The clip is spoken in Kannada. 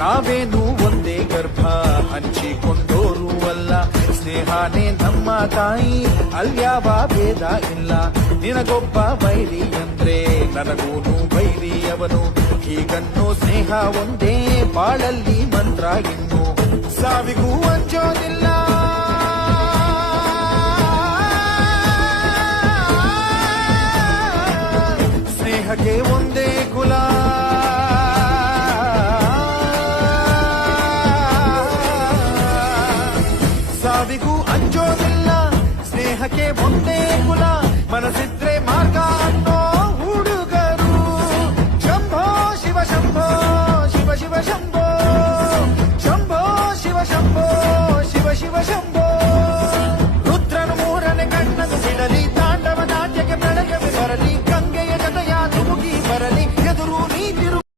ನಾವೇನು ಒಂದೇ ಗರ್ಭ ಹಂಚಿಕೊಂಡೋರು ಅಲ್ಲ, ಸ್ನೇಹಾನೇ ನಮ್ಮ ತಾಯಿ ಅಲ್ಯಾವ ಭೇದ ಇಲ್ಲ. ನಿನಗೊಬ್ಬ ಬೈರಿ ಅಂದ್ರೆ ನನಗೂನು ಬೈರಿ ಅವನು, ಹೀಗನ್ನೋ ಸ್ನೇಹ ಒಂದೇ ಬಾಳಲ್ಲಿ ಮಂತ್ರ. ಇನ್ನು ಸಾವಿಗೂ ಅಂಜೋದಿಲ್ಲ, ಸ್ನೇಹಕ್ಕೆ ಒಂದೇ ಕುಲ.